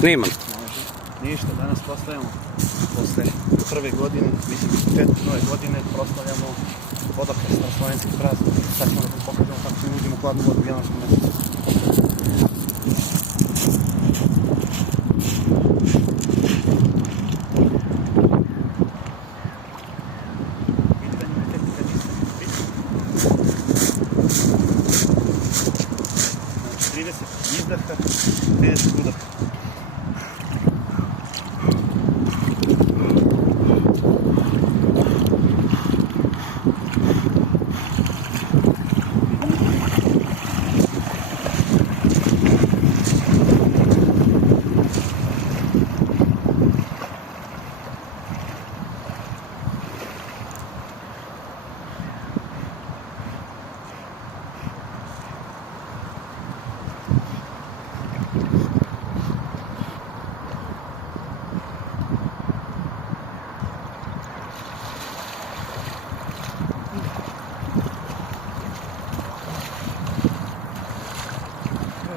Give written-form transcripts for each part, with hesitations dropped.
Snimam. Ništa, danas proslavljamo posle prve godine, mislim početku nove godine, proslavljamo Vodokres, naš slovenski praznik. Sad ćemo da vam pokažemo kako mi uđemo u hladnu vodu u januarskom mesecu. Znači 30 izdaha, 30 udaha.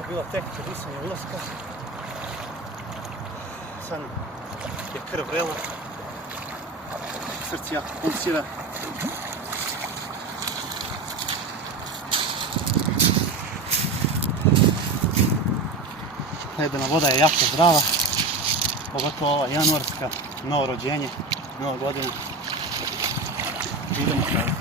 Bila tehnika disanja ulaska. Sad je krv vrela, srce jako pulsira. Ledena voda je jako zdrava, pogotovo ova januarska, novo rođenje, nova godina. Idemo sada.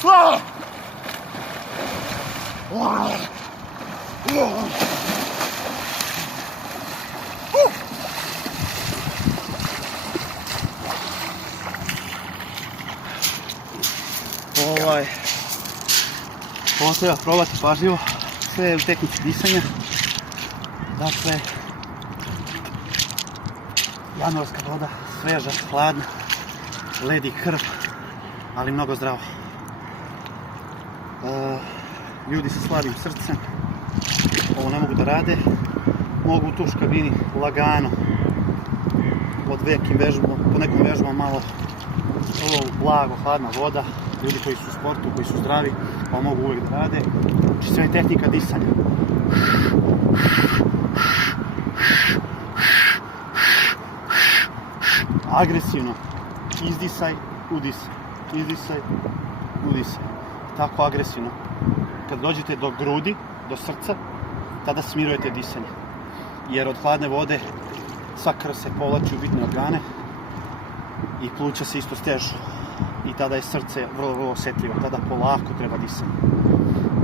Slava! Ovo treba probati pažljivo, sve je u tehnici disanja. Dakle, januarska voda, sveža, hladna, led i krv, ali mnogo zdravo. Ljudi sa slabim srcem ovo ne mogu da rade, mogu u tuš kabini lagano pod nekom vežbom malo blago, hladna voda. Ljudi koji su u sportu, koji su zdravi, pa mogu uvijek da rade. Znači sve je tehnika disanja. Agresivno. Izdisaj, udisaj. Izdisaj, udisaj. Tako agresivno. Kad dođete do grudi, do srca, tada smirujete disanje. Jer od hladne vode sva krv se povlači u bitne organe i pluća se isto stežu. I tada je srce vrlo osjetljivo. Tada polako treba disanje.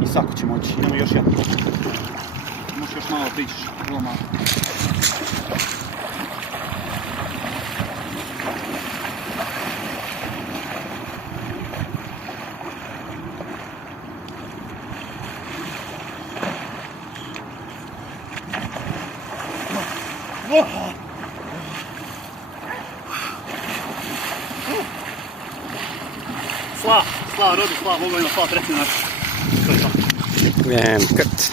I svako će moći. Idemo još jedno. Možeš još malo pričaš. Vrlo malo. Slava, Rodi, Slava, Boga ima, Slava, tretni način. To je to. Krt.